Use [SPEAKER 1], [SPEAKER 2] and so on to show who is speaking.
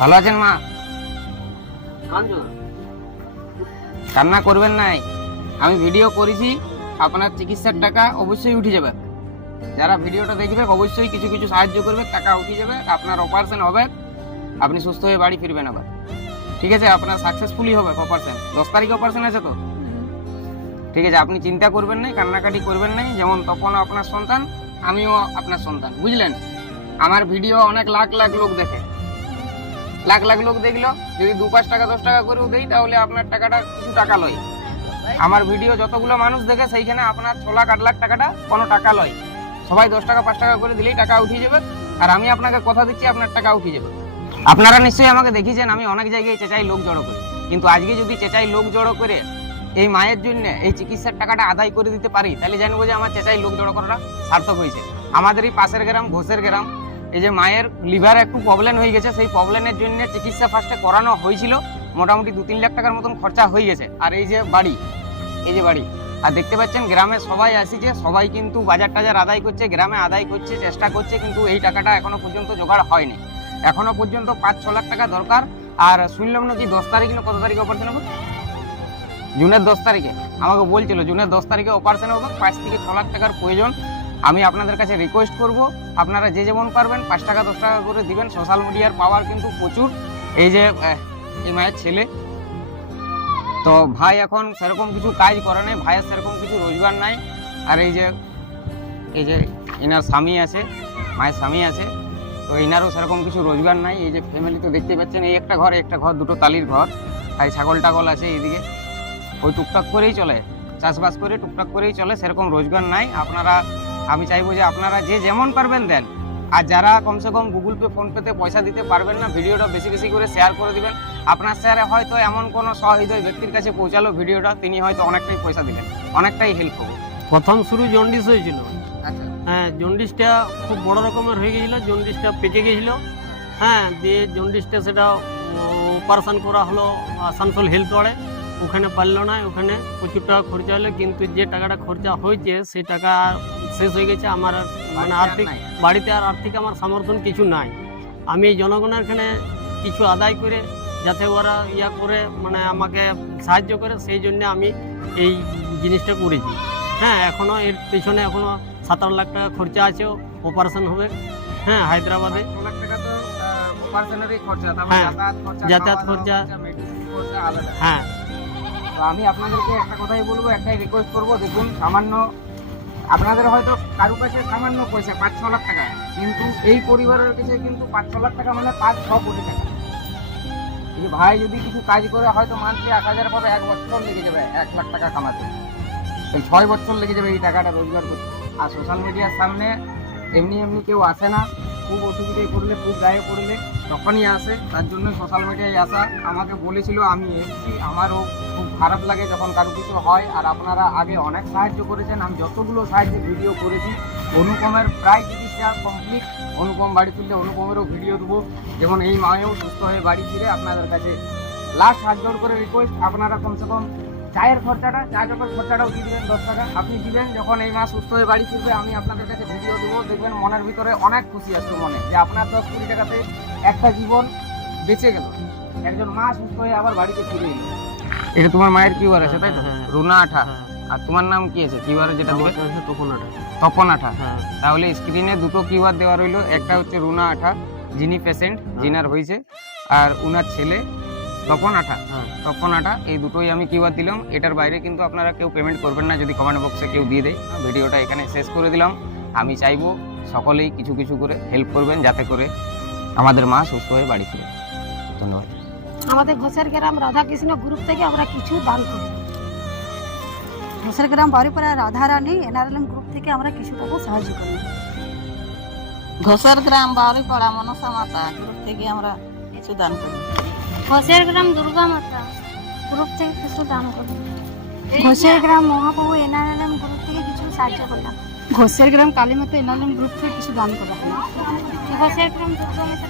[SPEAKER 1] ভালো আছেন মা? কান্না করবেন নাই। আমি ভিডিও করেছি আপনার চিকিৎসার টাকা অবশ্যই উঠে যাবে। যারা ভিডিওটা দেখবে অবশ্যই কিছু কিছু সাহায্য করবে টাকা উঠে যাবে আপনার অপারেশন হবে আপনি সুস্থ হয়ে বাড়ি ফিরবেন আবার। ঠিক আছে আপনার সাকসেসফুলি হবে অপারেশন দশ তারিখে অপারেশন আছে তো? ঠিক আছে আপনি চিন্তা করবেন নাই কান্নাকাটি করবেন নাই যেমন তপনও আপনার সন্তান আমিও আপনার সন্তান বুঝলেন? আমার ভিডিও অনেক লাখ লাখ লোক দেখে। লাখ লাখ লোক দেখল, যদি দু পাঁচ টাকা, দশ টাকা করেও দেই, তাহলে আপনার টাকাটা কিছু টাকা লয়। আমার ভিডিও যতগুলো মানুষ দেখে, সেইখানে আপনার ছ লাখ, আট লাখ টাকাটা কোনো টাকা লয়। সবাই দশ টাকা, পাঁচ টাকা করে দিলেই টাকা উঠিয়ে যাবে, আর আমি আপনাকে কথা দিচ্ছি, আপনার টাকা উঠে যাবে। আপনারা নিশ্চয়ই আমাকে দেখিয়েছেন আমি অনেক জায়গায় চেঁচাই লোক জড়ো করি। কিন্তু আজকে যদি চেঁচাই লোক জড়ো করে, এই মায়ের জন্য এই চিকিৎসার টাকাটা আদায় করে দিতে পারি, তাহলে জানব যে আমার চেঁচাই লোক জড়ো করাটা সার্থক হয়েছে। আমাদের এই পাশের গ্রাম, ঘোষের গ্রাম এই যে মায়ের লিভার একটু প্রবলেম হয়ে গেছে, সেই প্রবলেমের জন্য চিকিৎসা ফার্স্টে করানো হয়েছিল। মোটামুটি দু তিন লাখ টাকার মতন খরচা হয়ে গেছে। আর এই যে বাড়ি, এই যে বাড়ি, আর দেখতে পাচ্ছেন গ্রামে সবাই আসিছে, সবাই কিন্তু বাজার টাজার আদায় করছে, গ্রামে আদায় করছে, চেষ্টা করছে, কিন্তু এই টাকাটা এখনও পর্যন্ত জোগাড় হয়নি। এখনও পর্যন্ত পাঁচ, ছ লাখ টাকা দরকার। আর শুনলাম নাকি দশ তারিখ না কত তারিখে অপারেশন হবে? জুনের দশ তারিখে। আমাকে বলছিল, জুনের দশ তারিখে অপারেশন হবে, পাঁচ থেকে ছ লাখ টাকার প্রয়োজন। আমি আপনাদের কাছে রিকোয়েস্ট করব, আপনারা যে যেমন পারবেন, পাঁচ টাকা, দশ টাকা করে দিবেন। সোশ্যাল মিডিয়ার পাওয়ার কিন্তু প্রচুর। এই যে এই মায়ের ছেলে। তো ভাই এখন সেরকম কিছু কাজ করে নাই, ভাইয়ের সেরকম কিছু রোজগার নাই। আর এই যে এই যে এনার স্বামী আছে, মায়ের স্বামী আছে, তো এনারও সেরকম কিছু রোজগার নাই। এই যে ফ্যামিলি তো দেখতে পাচ্ছেন, এই একটা ঘর একটা ঘর, দুটো তালির ঘর। তাই ছাগল টাগল আছে এইদিকে। ওই টুকটাক করেই চলে। চাষবাস করে টুকটাক করেই চলে, সেরকম রোজগার নাই। আপনারা আমি চাইব যে আপনারা যে যেমন পারবেন দেন। আর যারা কমসে কম গুগল পে ফোন পেতে পয়সা দিতে পারবেন না ভিডিওটা বেশি বেশি করে শেয়ার করে দিবেন। আপনার শেয়ারে হয়তো এমন কোনো সহৃদয় ব্যক্তির কাছে পৌঁছালো ভিডিওটা তিনি হয়তো অনেকটাই পয়সা দিলেন অনেকটাই হেল্প হবে
[SPEAKER 2] প্রথম শুরু জন্ডিস হয়েছিল।
[SPEAKER 1] আচ্ছা।
[SPEAKER 2] হ্যাঁ জন্ডিসটা খুব বড় রকমের হয়ে গেছিল জন্ডিসটা পেকে গেছিল। হ্যাঁ দিয়ে জন্ডিসটা সেটা অপারেশান করা হলো আসানসোল হেলথ ওয়ার্ডে ওখানে পারল না ওখানে প্রচুর টাকা খরচা হলো কিন্তু যে টাকাটা খরচা হয়েছে সেই টাকা শেষ হয়ে গেছে আমার মানে আর্থিক বাড়িতে আর আর্থিক আমার সমর্থন কিছু নাই। আমি এই জনগণের এখানে কিছু আদায় করে যাতে ওরা ইয়া করে মানে আমাকে সাহায্য করে সেই জন্য আমি এই জিনিসটা করেছি। হ্যাঁ এখনও এর পিছনে এখনও সাতান্ন লাখ টাকা খরচা আছে অপারেশন হবে। হ্যাঁ হায়দ্রাবাদে। হ্যাঁ,
[SPEAKER 1] যাতায়াত খরচা
[SPEAKER 2] হ্যাঁ।
[SPEAKER 1] আমি আপনাদেরকে একটা কথাই বলব একটাই রিকোয়েস্ট করব দেখুন সামান্য আপনাদের হয়তো কারও কাছে সামান্য পয়সা, পাঁচ, ছ লাখ টাকা। কিন্তু এই পরিবারের কাছে কিন্তু পাঁচ, ছ লাখ টাকা মানে পাঁচ, ছ কোটি টাকা। এই ভাই যদি কিছু কাজ করে, হয়তো মান্থলি এক হাজার পরে এক বছর লেগে যাবে, এক লাখ টাকা কামাতে। ছয় বছর লেগে যাবে এই টাকাটা রোজগার করতে। আর সোশ্যাল মিডিয়ার সামনে এমনি এমনি কেউ আসে না। খুব অসুবিধায় পড়লে খুব গায়ে পড়লে তখনই আসে। তার জন্য সোশ্যাল মিডিয়ায় আসা। আমাকে বলেছিল, আমি এসেছি। আমারও খুব খারাপ লাগে যখন কারও কিছু হয়। আর আপনারা আগে অনেক সাহায্য করেছেন। আমি যতগুলো সাহায্যের ভিডিও করেছি, অনুপমের প্রায় চিকিৎসা কমপ্লিট অনুপম বাড়ি ফিরলে অনুপমেরও ভিডিও দেবো। যেমন এই মায়েও সুস্থ হয়ে বাড়ি ফিরে আপনাদের কাছে লাস্ট হাত করে রিকোয়েস্ট আপনারা কমসে কম চায়ের খরচাটা চা জলের খরচাটাও দিয়ে দিবেন দশ টাকা আপনি দিবেন যখন এই মাস সুস্থ হয়ে বাড়ি ফিরবে আমি আপনাদের কাছে ভিডিও দেবো। দেখবেন মনের ভিতরে অনেক খুশি আসবে মনে যে আপনার দশ কুড়ি টাকাতে একটা জীবন বেঁচে গেল। একজন মা সুস্থ হয়ে আবার বাড়িতে ফিরে এলো। এটা তোমার মায়ের কিউআর আছে তাই তো?
[SPEAKER 2] হ্যাঁ, হ্যাঁ।
[SPEAKER 1] রুনা আঠা।
[SPEAKER 2] হ্যাঁ।
[SPEAKER 1] আর তোমার নাম কি আছে? কিউআর যেটা
[SPEAKER 2] তখন আটা
[SPEAKER 1] তপন আঠা। তাহলে স্ক্রিনে দুটো কিউআর দেওয়া রইল। একটা হচ্ছে রুনা আঠা যিনি পেশেন্ট যিনার হয়েছে। আর উনার ছেলে তপন আঠা।
[SPEAKER 2] হ্যাঁ।
[SPEAKER 1] তপন আঠা এই দুটোই আমি কিউআর দিলাম। এটার বাইরে কিন্তু আপনারা কেউ পেমেন্ট করবেন না যদি কমেন্ট বক্সে কেউ দিয়ে দেয়। ভিডিওটা এখানে শেষ করে দিলাম। আমি চাইব সকলেই কিছু কিছু করে হেল্প করবেন যাতে করে আমাদের মা সুস্থ হয়ে বাড়ি ফিরে। ধন্যবাদ।
[SPEAKER 3] আমাদের ঘোষের গ্রাম রাধাকৃষ্ণ গ্রুপ থেকে আমরা কিছু দান করি। ঘোষের গ্রাম বাড়িপাড়া রাধারানী এনআরএলএম গ্রুপ থেকে আমরা কিছু টাকা সাহায্য করি।
[SPEAKER 4] ঘোষার গ্রাম বাউরিপাড়া মনসা মাতা গ্রুপ থেকে আমরা কিছু দান করি।
[SPEAKER 5] ঘোষের গ্রাম দুর্গা মাতা গ্রুপ থেকে কিছু দান করলাম
[SPEAKER 3] ঘোষের গ্রাম মহাপ্রভু এনআরএলএম গ্রুপ থেকে কিছু সাহায্য করলাম ঘোষের গ্রাম কালীমাতা এনআরএলএম গ্রুপ থেকে কিছু দান করা
[SPEAKER 5] ঘোষের গ্রাম দুর্গা মাতা